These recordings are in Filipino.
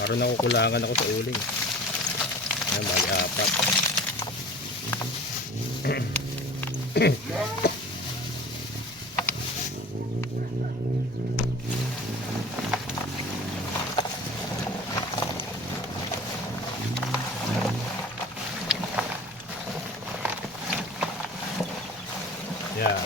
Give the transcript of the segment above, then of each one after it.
Parang nakukulangan ako sa uling. Ayan, bali apat. Yeah.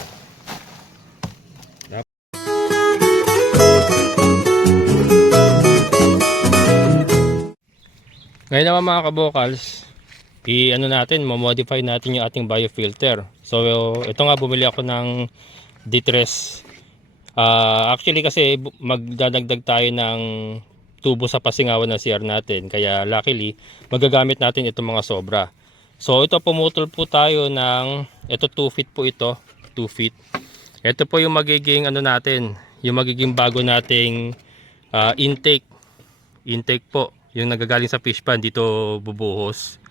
Ngayon naman mga kabokals, i-ano natin, modify natin yung ating biofilter. So ito nga, bumili ako ng D3. Actually kasi magdadagdag tayo ng tubo sa pasingawan ng CR natin. Kaya luckily, magagamit natin itong mga sobra. So ito, pumutol po tayo ng, ito 2 feet po ito, 2 feet. Ito po yung magiging ano natin, yung magiging bago nating intake. Intake po, yung nagagaling sa fish pan, dito bubuhos.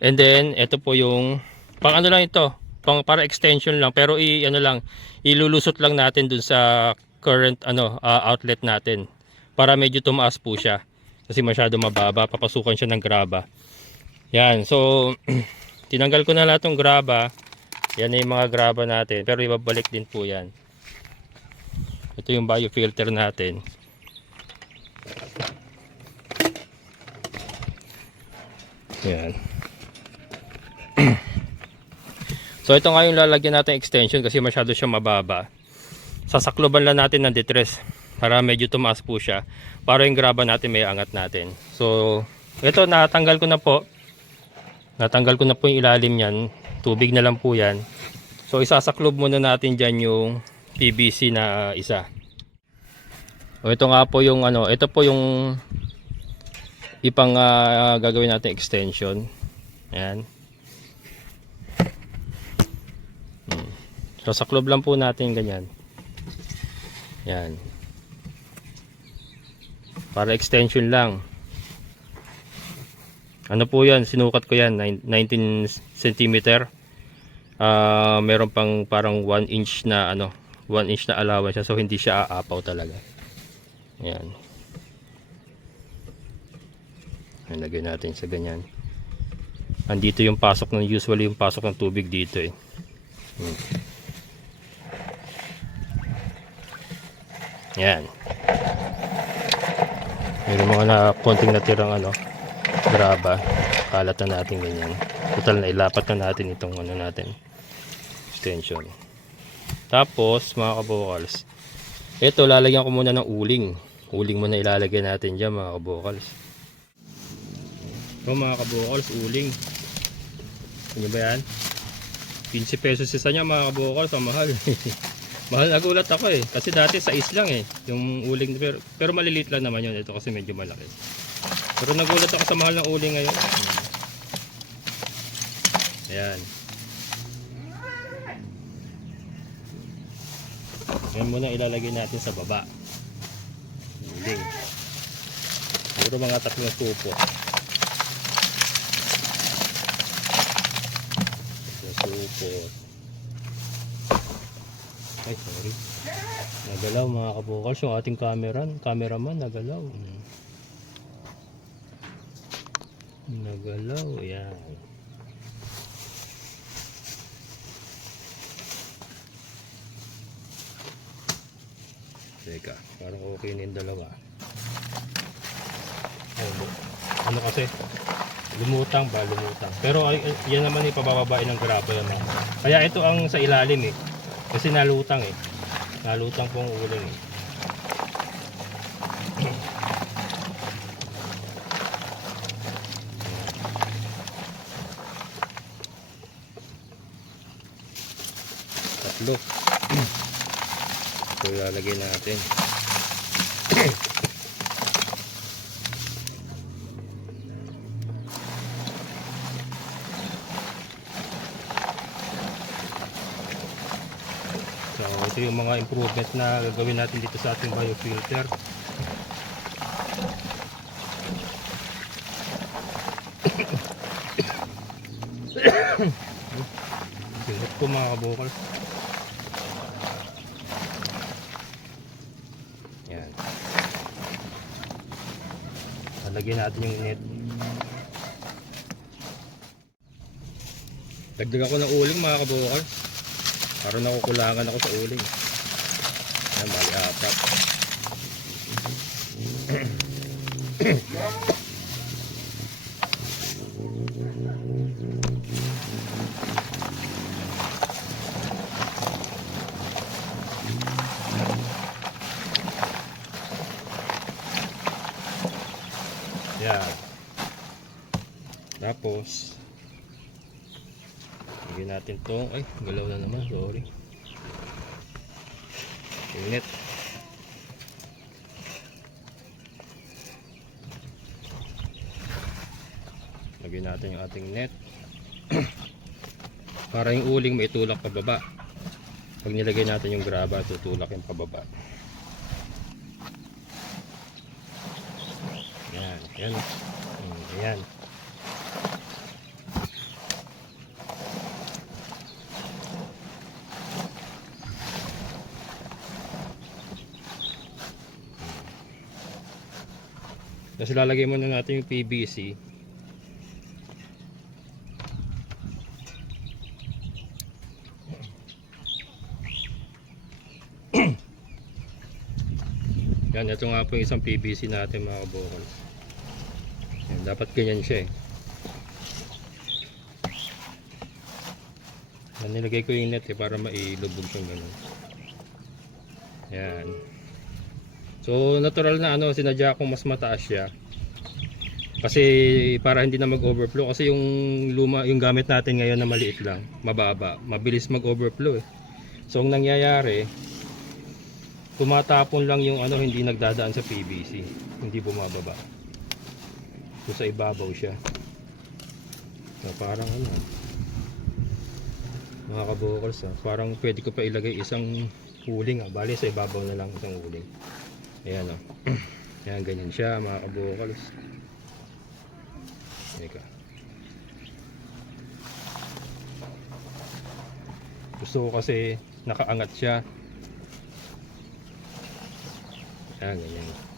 And then ito po yung pang ano lang ito, pang para extension lang, pero ano lang, ilulusot lang natin dun sa current outlet natin para medyo tumaas po siya kasi masyado mababa, papasukan siya ng graba. Yan, so tinanggal ko na lahat ng graba. Yan na yung mga graba natin, pero ibabalik din po yan. Ito yung biofilter natin. Yan. So ito nga yung lalagyan natin extension kasi masyado siya mababa. Sasakloban lang natin ng detres para medyo tumaas po siya, para yung graba natin may angat natin. So ito, natanggal ko na po. Natanggal ko na po yung ilalim niyan. Tubig na lang po yan. So isasaklob muna natin dyan yung PVC na isa. O ito nga po yung ito po yung ipang gagawin natin extension. Ayan. So saklob lang po natin ganyan. Yan. Para extension lang. Ano po yan, sinukat ko yan, 19 cm. Meron pang parang 1 inch na 1 inch na allowance siya, so hindi siya aapaw talaga. Yan. Lagay natin sa ganyan. Andito yung pasok ng, usually yung pasok ng tubig dito eh. Yan. Meron mga konting natirang graba. Kalat na natin ganyan. Total na ilapat na natin itong natin, extension. Tapos mga kabokals, ito lalagyan ko muna ng uling. Uling muna ilalagay natin dyan mga kabokals. Ito mga kabokals, uling. Ano ba yan? 15 pesos isa niya mga kabokals, ang mahal. Mahal, nagulat ako eh. Kasi dati sa lang eh. Yung uling, pero maliliit lang naman yun. Ito kasi medyo malaki. Pero nagulat ako sa mahal ng uling ngayon. Ayan. Yan muna ilalagay natin sa baba. Uling. Puro mga 3 tupo. 3 tupo. Ay, sorry. Nagalaw mga kabokals yung ating cameraman nagalaw. Nagalaw, yan. Teka, parang okay na yung dalawa. Ano kasi? Lumutang. Pero yan naman yung pabababain ng graba naman. Kaya ito ang sa ilalim eh. Kasi nalutang eh. Nalutang pong uling eh. Tatlo. So ilalagay natin. So ito yung mga improvement na gagawin natin dito sa ating biofilter. Silot ko mga kabokal. Yan. Lalagyan natin yung net. Dagdag ako ng uling mga kabukal. Para nakukulangan ako sa uling. Ayan, bali apat. Yan. Tapos lagyan natin tong, ay galaw na naman, sorry. Init. Lagyan natin yung ating net. Para yung uling maitulak pababa. Pag nilagay natin yung graba, tutulak yung pababa. Yan, yan. Ayan. Tapos lalagay muna natin yung PVC. Yan, ito nga po yung isang PVC natin mga kabukal. Yan, dapat ganyan siya eh. Yan, nilagay ko yung net eh para mailubog siyang ganun. Yan. So natural na ano, sinadya kong mas mataas siya. Kasi para hindi na mag-overflow, kasi yung luma, yung gamit natin ngayon na maliit lang, mababa, mabilis mag-overflow eh. So ang nangyayari, tumatapon lang yung ano, hindi nagdadaan sa PVC, hindi bumababa. So sa ibabaw siya. So parang ano, mga kabukals parang pwede ko pa ilagay isang uling bali sa ibabaw na lang isang uling. Ayan o. Ayan, ganyan siya mga kabukals. Teka. Gusto ko kasi nakaangat siya. Ayan, ganyan.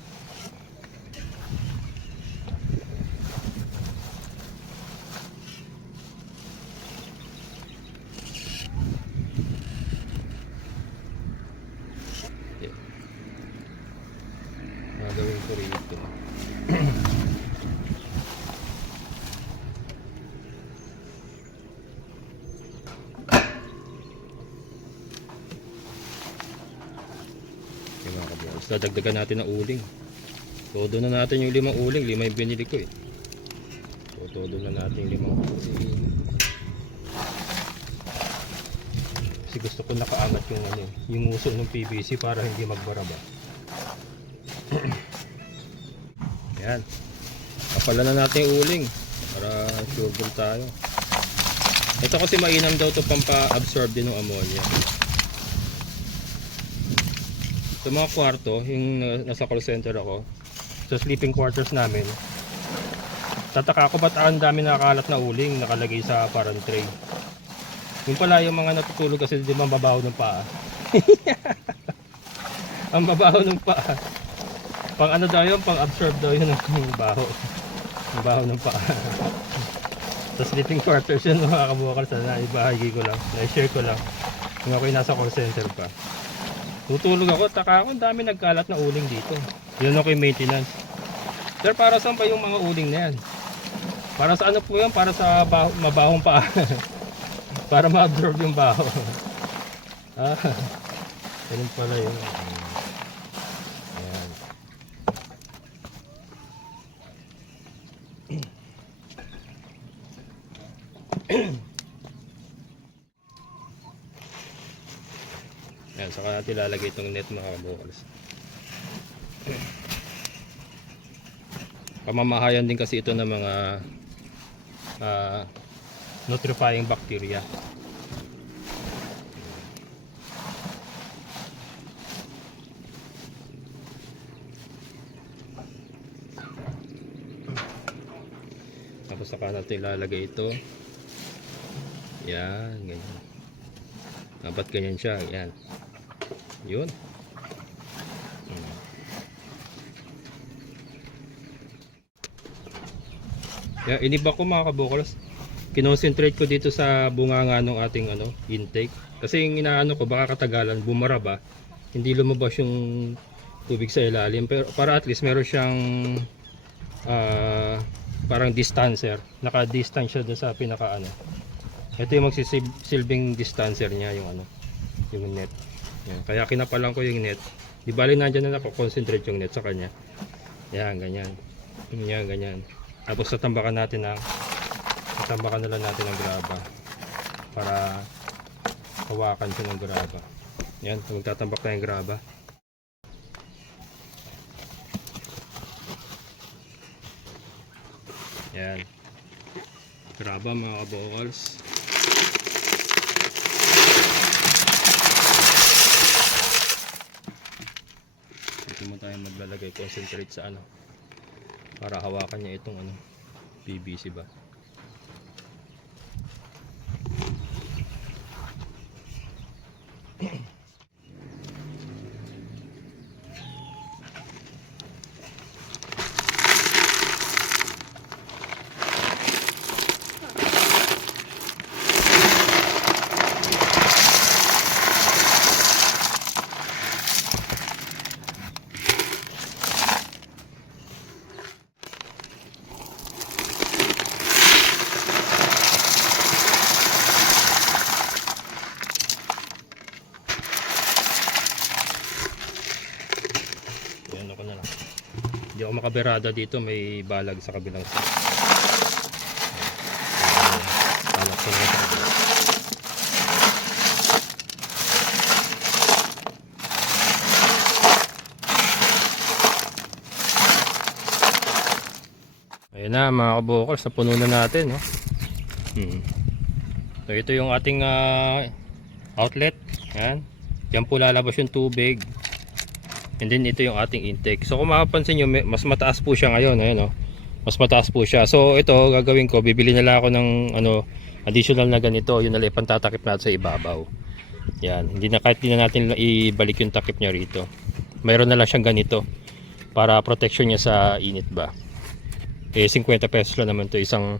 Gagawin ko rito. Okay mga kabukals, dadagdagan natin ng uling. Todo na natin yung 5 uling. 5 yung binili ko eh. So todo na natin yung 5 uling. Kasi gusto ko nakaangat yung ano, yung uso ng PVC para hindi magbaraba. Yan. Kapalan na natin yung uling para sure tayo. Ito kasi mainam daw to, pampa-absorb din ng ammonia. Sa mga kwarto, yung nasa call center ako, sa sleeping quarters namin, tataka ako ba't ang dami nakalat na uling nakalagay sa parang tray. Yung pala yung mga natutulog kasi di ba mababaho ng paa. Ang babaho ng paa. Pang ano daw yun, pang absorb daw yun ng baho. Ang baho ng paa. Sa sleeping quarters yun mga kabukal, sana ibahagi ko lang, na-share ko lang. Yung ako'y nasa call center pa. Tutulog ako, taka ako, ang dami nagkalat na uling dito. Yun ako yung maintenance. Pero para saan pa yung mga uling na yan? Para sa ano po yan? Para sa mabahong paa. Para ma-absorb yung baho. Ah, ganun pala yun. Ayan. Ayan, saka natin lalagay itong net mga kabukals. Pamamahayan din kasi ito ng mga nutrifying bacteria. Tapos saka natin ilalagay ito. Yan, ganyan. Dapat ganyan siya, yan. Yun. Iniba ko mga kabukals. Kinonsentrate ko dito sa bunganga ng ating intake. Kasi yung inaano ko baka katagalan bumara ba, hindi lumabas yung tubig sa ilalim, pero para at least meron siyang parang distancer, naka-distance siya doon sa pinaka ito yung magsisilbing distancer niya, yung net. Yan. Kaya kinapalan ko yung net, di bali nandiyan na nako-concentrate yung net sa kanya. Yan, ganyan. Yan, ganyan. Tapos tatambakan na lang natin ng graba para hawakan siya ng graba. Yan, magtatambak na yung graba. Yan, graba mga kabokals. Dito mo tayo maglalagay, concentrate sa para hawakan niya itong PVC ba. Hindi ako makaberada dito, may balag sa kabilang side. Balak ko na sa kabila. Ayan na mga kabokals, napuno na natin, no? So ito yung ating outlet. Yan. Diyan po lalabas yung tubig. And then ito yung ating intake. So kung mapapansin nyo, mas mataas po siya ngayon. Ayan, mas mataas po siya. So ito gagawin ko, bibili na lang ako ng additional na ganito. Yun na lang ipantatakip natin sa ibabaw. Yan, kahit hindi na natin ibalik yung takip niya rito. Mayroon na lang siyang ganito para protection niya sa init ba. 50 pesos lang naman to, isang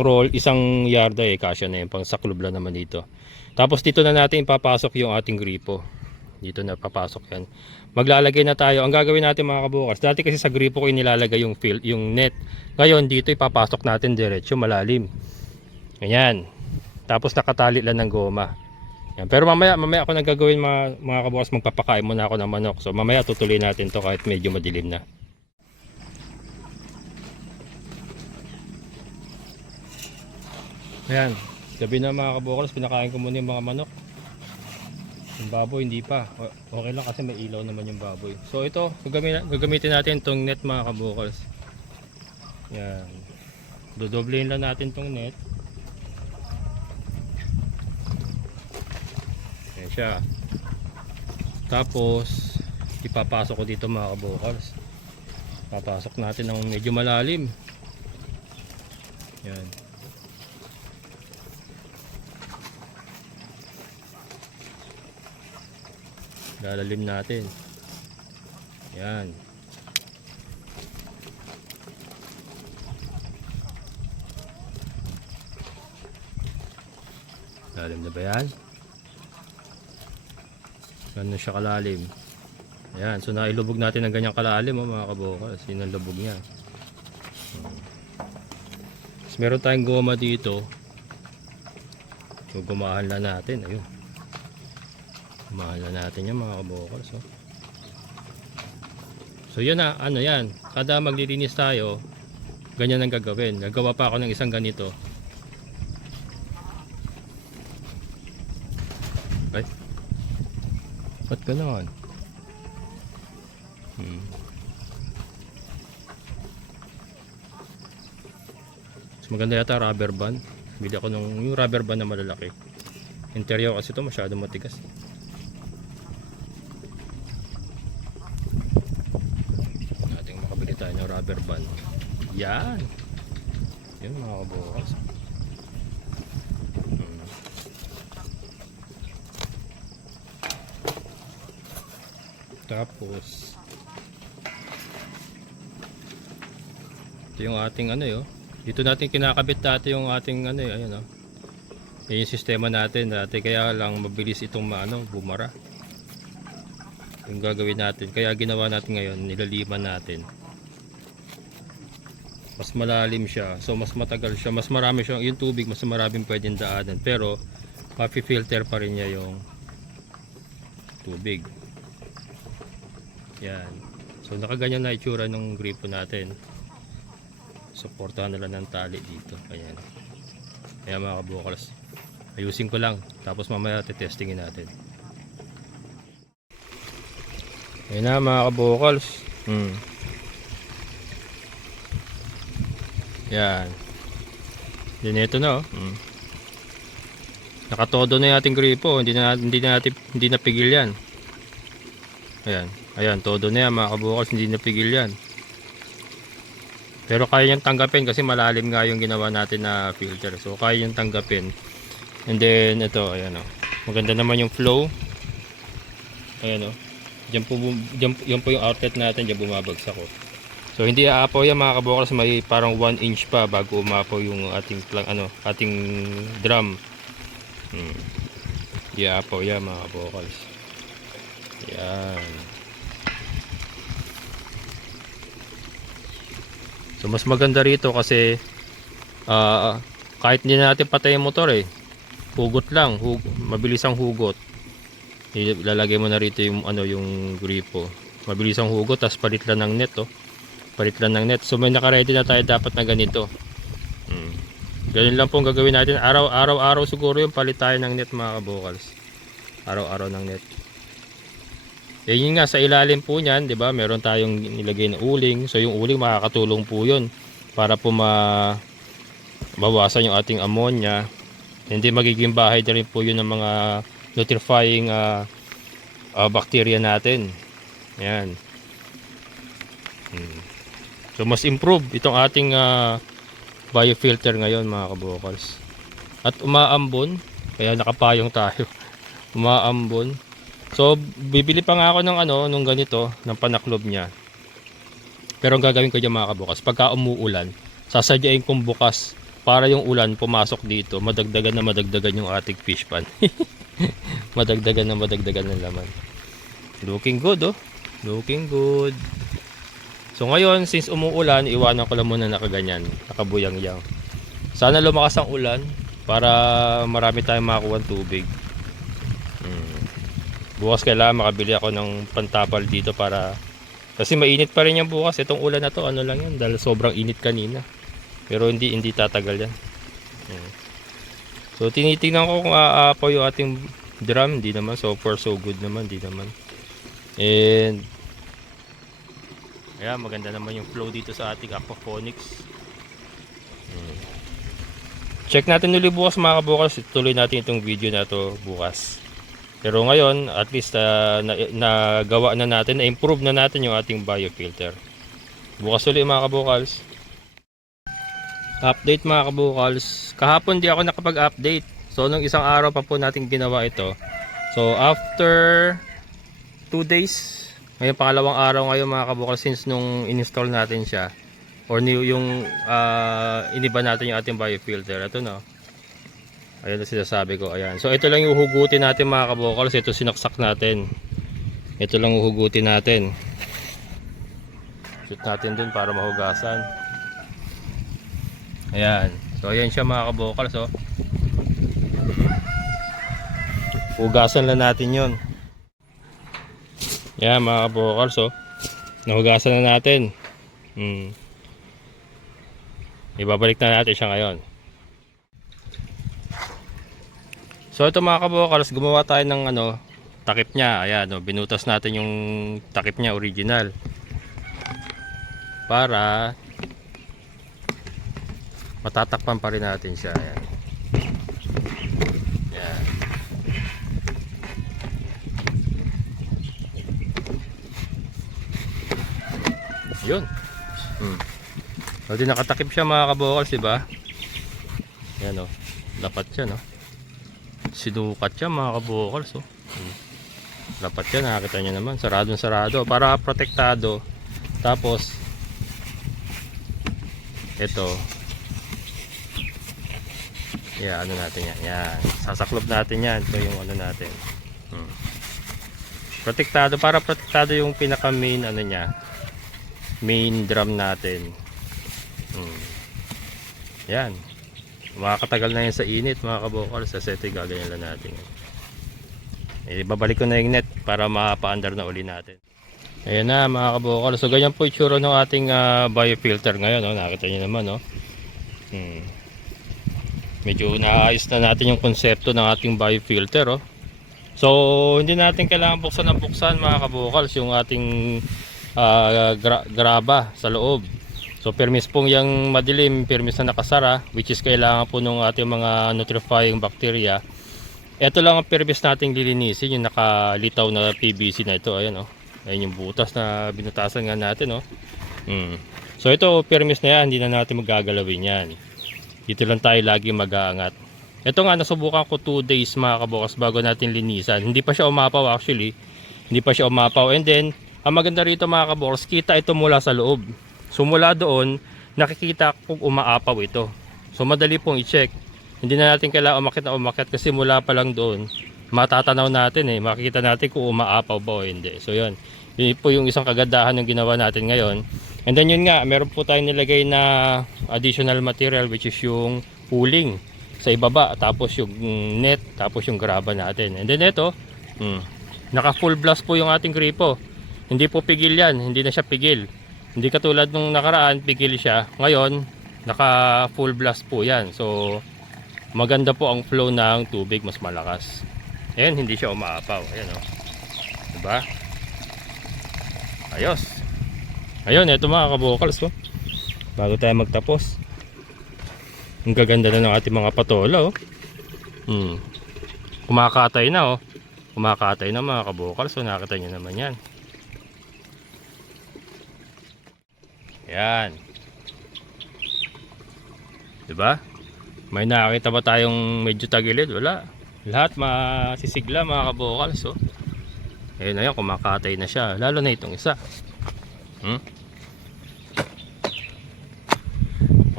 roll, isang yarda kasya na yun, pang saklob lang naman dito. Tapos dito na natin ipapasok yung ating gripo. Dito na papasok yan. Maglalagay na tayo. Ang gagawin natin mga kabukals, dati kasi sa gripo ko inilalagay yung net. Ngayon dito ipapasok natin diretso malalim. Ganyan. Tapos nakatali lang ng goma. Yan. Pero mamaya ako nagagawin mga kabukals, magpapakain muna ako ng manok. So mamaya tutuloy natin to kahit medyo madilim na. Ayan. Gabi na mga kabukals, pinakain ko muna yung mga manok. Yung baboy hindi pa, okay lang kasi may ilaw naman yung baboy. So ito, gagamitin natin tong net mga kabukals. Yan, dodoblein lang natin tong net. Yan siya. Tapos ipapasok ko dito mga kabukals. Papasok natin ng medyo malalim. Yan. Lalalim natin. Yan. Lalim na ba yan? Ganun siya kalalim. Ayan. So nailubog natin ng ganyang kalalim mga kabukals. Yun ang lubog niya. So, meron tayong goma dito. So gumahan lang natin. Ayun. Mahal na natin yan mga kabukals. So yun na, yan. Kada maglilinis tayo, ganyan ang gagawin. Nagawa pa ako ng isang ganito. Ay, ba't ganoon? Mas maganda yata rubber band. Bili ako yung rubber band na malalaki. Interior kasi ito masyado matigas. Rubber band. Yan. Yan mga kabukals. Tapos ito yung ating Dito natin kinakabit dati yung ating ano ayun oh. Yan yung sistema natin dati, kaya lang mabilis itong bumara. Yung gagawin natin, kaya ginawa natin ngayon, nilaliman natin. Mas malalim siya, so mas matagal siya, mas marami siyang yung tubig, mas maraming pwedeng daanan, pero mapi-filter pa rin niya yung tubig. Yan. So nakaganyan na itsura ng gripo natin. Suportahan na lang ng tali dito. Ayan. Kaya mga kabukals, ayusin ko lang, tapos mamaya testingin natin. Ayan na mga kabukals. Yan. Then ito na oh. Nakatodo na yung ating gripo, hindi na pigil yan. Ayan. Ayan, todo na yan mga kabukals, hindi na pigil yan. Pero kaya niyang tanggapin kasi malalim nga yung ginawa natin na filter. So kaya niyang tanggapin. And then ito, ayan oh. Maganda naman yung flow. Ayan oh. Diyan po yung outlet natin, diyan bumabagsak oh. So hindi aapaw yan mga kabukals, may parang 1 inch pa bago umapaw yung ating drum. Hindi aapaw yan mga kabukals. Yan. So mas maganda rito kasi kahit hindi natin patay yung motor hugot lang, mabilis ang hugot. Ilalagay mo na rito yung yung gripo. Mabilis ang hugot, tapos palit lang ng net oh. Palit lang ng net. So may naka-ready na tayo dapat na ganito. Ganun lang pong gagawin natin. Araw-araw siguro yung palit tayo ng net mga kabukals. Araw-araw ng net. Yun nga sa ilalim po niyan, 'di ba? Meron tayong nilagay na uling. So yung uling makakatulong po 'yun para po mabawasan yung ating ammonia. Hindi magiging bahay na rin po 'yun ng mga nutrifying bacteria natin. Yan. So mas improve itong ating biofilter ngayon mga kabukals. At umaambon, kaya nakapayong tayo. Umaambon. So bibili pa nga ako ng nung ganito, ng panaklob niya. Pero ang gagawin ko diyan mga kabukals, pagka umuulan, sasadyain kong bukas para yung ulan pumasok dito, madagdagan yung ating fish pan. madagdagan ng laman. Looking good oh. Looking good. So ngayon, since umuulan, iwanan ko lang muna nakaganyan, nakabuyang-yang. Sana lumakas ang ulan para marami tayong makuha ng tubig. Bukas kailangan makabili ako ng pantapal dito para kasi mainit pa rin yan bukas. Itong ulan na to, lang yan, dahil sobrang init kanina. Pero hindi tatagal yan. So tinitingnan ko kung aapaw yung ating drum. Hindi naman, so far so good naman, hindi naman. And ayan, maganda naman yung flow dito sa ating aquaponics. Check natin ulit bukas mga kabukals. Tuloy natin itong video na to bukas. Pero ngayon, at least nagawa na natin, na-improve na natin yung ating biofilter. Bukas ulit mga kabukals. Update mga kabukals. Kahapon di ako nakapag-update. So nung isang araw pa po natin ginawa ito. So after 2 days, ngayon pangalawang araw ngayon mga kabukals since nung in-install natin siya. Or yung iniba natin yung ating biofilter. Ito na. Ayan na sinasabi ko. Ayan. So ito lang yung hugutin natin mga kabukals. Ito sinaksak natin. Ito lang hugutin natin. Shoot natin dun para mahugasan. Ayan. So ayan siya mga kabukals oh. Hugasan lang natin yun. Ayan mga kabukals oh. Nahugasan na natin. Ibabalik na natin siya ngayon. So ito mga kabukals, gumawa tayo ng takip niya. Ayan, binutas natin yung takip niya original. Para matatakpan pa rin natin siya. Ayan. Ayan. Yun. So di nakatakip siya mga kabukals, diba? Ayan o, dapat siya no. Sinukat siya mga kabukals oh. Dapat siya, nakakita nyo naman, sarado para protektado. Tapos ito Yan, ano natin yan. Yan. Sasaklob natin yan. Ito yung ano natin. Protektado, para protektado yung pinaka main ano niya. Main drum natin. Yan. Makakatagal na yan sa init mga kabokal. Sa ito gaganyan lang natin. Babalik ko na yung net para mapa-under na uli natin. Ayan na mga kabokal. So ganyan po itsura ng ating biofilter ngayon. No? Nakita nyo naman. No? Medyo naayos na natin yung konsepto ng ating biofilter. Oh. So hindi natin kailangan buksan ng buksan mga kabokals yung ating graba sa loob. So permis pong yung madilim, permis na nakasara, which is kailangan po ng ating mga nutrifying bacteria. Ito lang ang permis nating lilinisin, yung nakalitaw na PVC na ito. Ayan, oh. Ayan yung butas na binutasan nga natin. Oh. So ito permis na yan, hindi na natin magagalawin yan. Dito lang tayo lagi mag-aangat. Ito nga nasubukan ko 2 days mga kabukas bago natin linisan. Hindi pa siya umapaw actually. Hindi pa siya umapaw. And then, ang maganda rito mga kabukas, kita ito mula sa loob. So mula doon, nakikita kung umaapaw ito. So madali pong i-check. Hindi na natin kailangan umakyat kasi mula pa lang doon, matatanaw natin makikita natin kung umaapaw ba o hindi. So yun. Yun po yung isang kagandahan ng ginawa natin ngayon. And then yun nga, meron po tayong nilagay na additional material which is yung pooling sa ibaba, tapos yung net, tapos yung graba natin. And then ito, naka full blast po yung ating gripo. Hindi po pigil yan, hindi na siya pigil. Hindi katulad nung nakaraan, pigil siya. Ngayon, naka full blast po yan. So, maganda po ang flow ng tubig, mas malakas. Ayan, hindi siya umaapaw. Ayan o. Diba? Ayos. Ayun, ito mga kabokals. Oh. Bago tayo magtapos. Ang gaganda na ng ating mga patola. Oh. Kumakatay na. Oh. Kumakatay na mga kabokals. So, nakita nyo naman yan. Yan. Diba? May nakakita ba tayong medyo tagilid? Wala. Lahat masisigla mga kabokals. Oh. Ayun na yan, kumakatay na siya. Lalo na itong isa.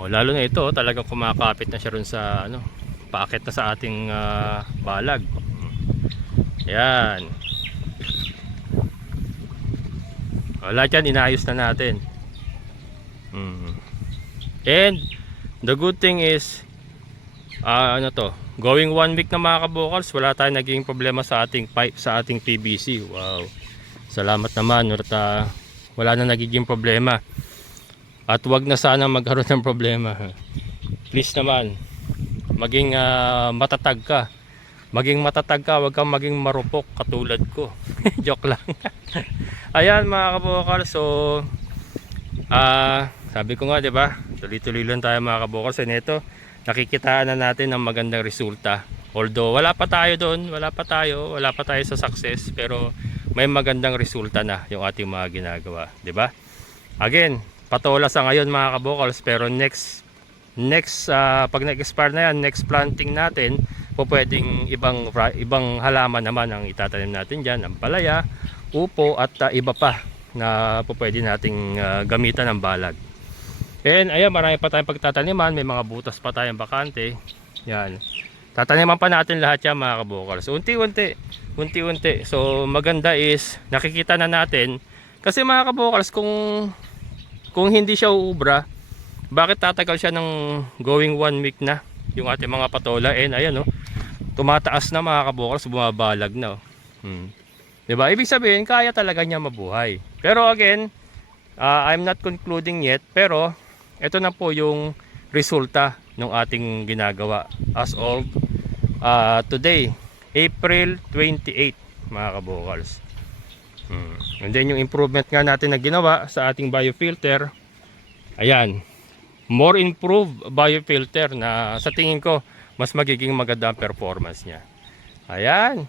Lalo na ito, talagang kumakapit na siya rin sa paakit na sa ating balag. Yan. Lahat yan inayos na natin. And the good thing is going 1 week na mga kabokals, wala tayong naging problema sa ating pipe, sa ating PVC. Wow. Salamat naman, wala na nagiging problema. At wag na sana magkaroon ng problema. Please naman, maging matatag ka. Maging matatag ka, wag kang maging marupok katulad ko. Joke lang. Ayan mga kabokal, so sabi ko nga, 'di ba? Tuloy-tuloy lang tayo mga kabokal. So nito, nakikitaan na natin ng magandang resulta. Although wala pa tayo doon, wala pa tayo sa success, pero may magandang resulta na yung ating mga ginagawa, 'di ba? Again, patola sa ngayon mga kabokals, pero next pag nag-expire na yan, next planting natin, po pwedeng ibang halaman naman ang itatanim natin dyan, ampalaya, upo at iba pa na po pwede nating gamitan ng balag. And ayan, marami pa tayong pagtataniman, may mga butas pa tayong bakante. Yan, tataniman pa natin lahat yan mga kabokals. Unti-unti. So maganda is nakikita na natin, kasi mga kabokals, kung hindi siya uubra, bakit tatagal siya ng going 1 week na yung ating mga patola? And ayan, tumataas na mga kabokals, bumabalag na. Diba? Ibig sabihin, kaya talaga niya mabuhay. Pero again, I'm not concluding yet, pero ito na po yung resulta ng ating ginagawa as of today, April 28 mga kabokals. And then yung improvement nga natin na ginawa sa ating biofilter, ayan, more improved biofilter na sa tingin ko mas magiging maganda ang performance niya. Ayan.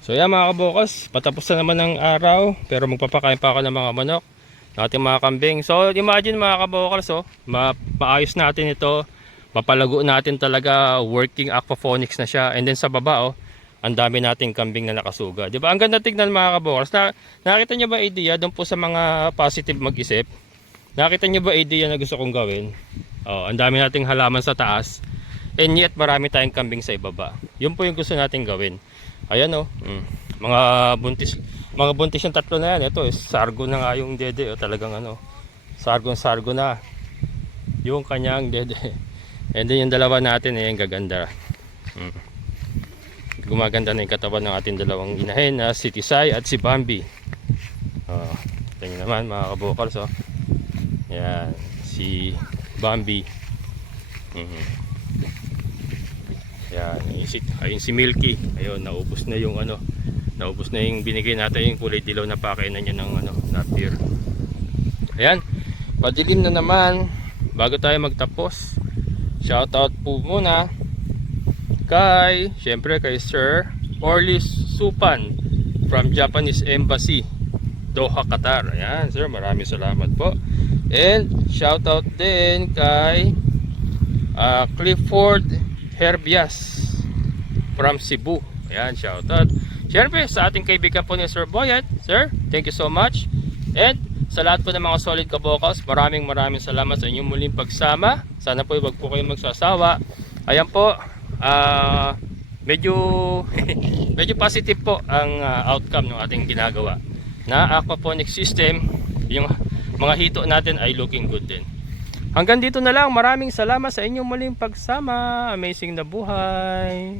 So yan mga kabokals, patapos na naman ng araw, pero magpapakain pa ako ng mga manok, ng ating mga kambing. So imagine mga kabokals, maayos natin ito, mapalago natin talaga, working aquaponics na siya. And then sa baba, ang dami nating kambing na nakasuga. Di ba? Ang ganda tignan mga kabokals. Nakita niyo ba idea doon po sa mga positive mag-isip? Nakita niyo ba idea na gusto kong gawin? Ang dami nating halaman sa taas. and yet marami tayong kambing sa ibaba. Yun po yung gusto natin gawin. Ayan oh. Mga buntis yung tatlo na yan. Ito is sargo na nga yung dede oh. Talagang ano, sargo na yung kanyang dede. And then yung dalawa natin eh, yung gaganda. Gumaganda na yung katawan ng ating dalawang inahin na si Tisay at si Bambi. Ito nyo naman mga kabukals oh. Yan, si Bambi. Yan, ayun si Milky. Ayun, naubos na yung ano, naubos na yung binigay natin, yung kulay dilaw na pakainan niya ng ano, napir. Ayan, padilim na naman. Bago tayo magtapos, shoutout po muna kay, syempre kay Sir Orly Supan from Japanese Embassy, Doha, Qatar. Ayan, sir, maraming salamat po. And shoutout din kay Clifford Herbias from Cebu. Ayan, shoutout. Syempre sa ating kaibigan po ni Sir Boyet. Sir, thank you so much. And sa lahat po ng mga solid kabokals, maraming salamat sa inyong muling pagsama. Sana po wag po kayong magsasawa. Ayan po, medyo medyo positive po ang outcome ng ating ginagawa na aquaponic system. Yung mga hito natin ay looking good din. Hanggang dito na lang. Maraming salamat sa inyong muling pagsama. Amazing na buhay.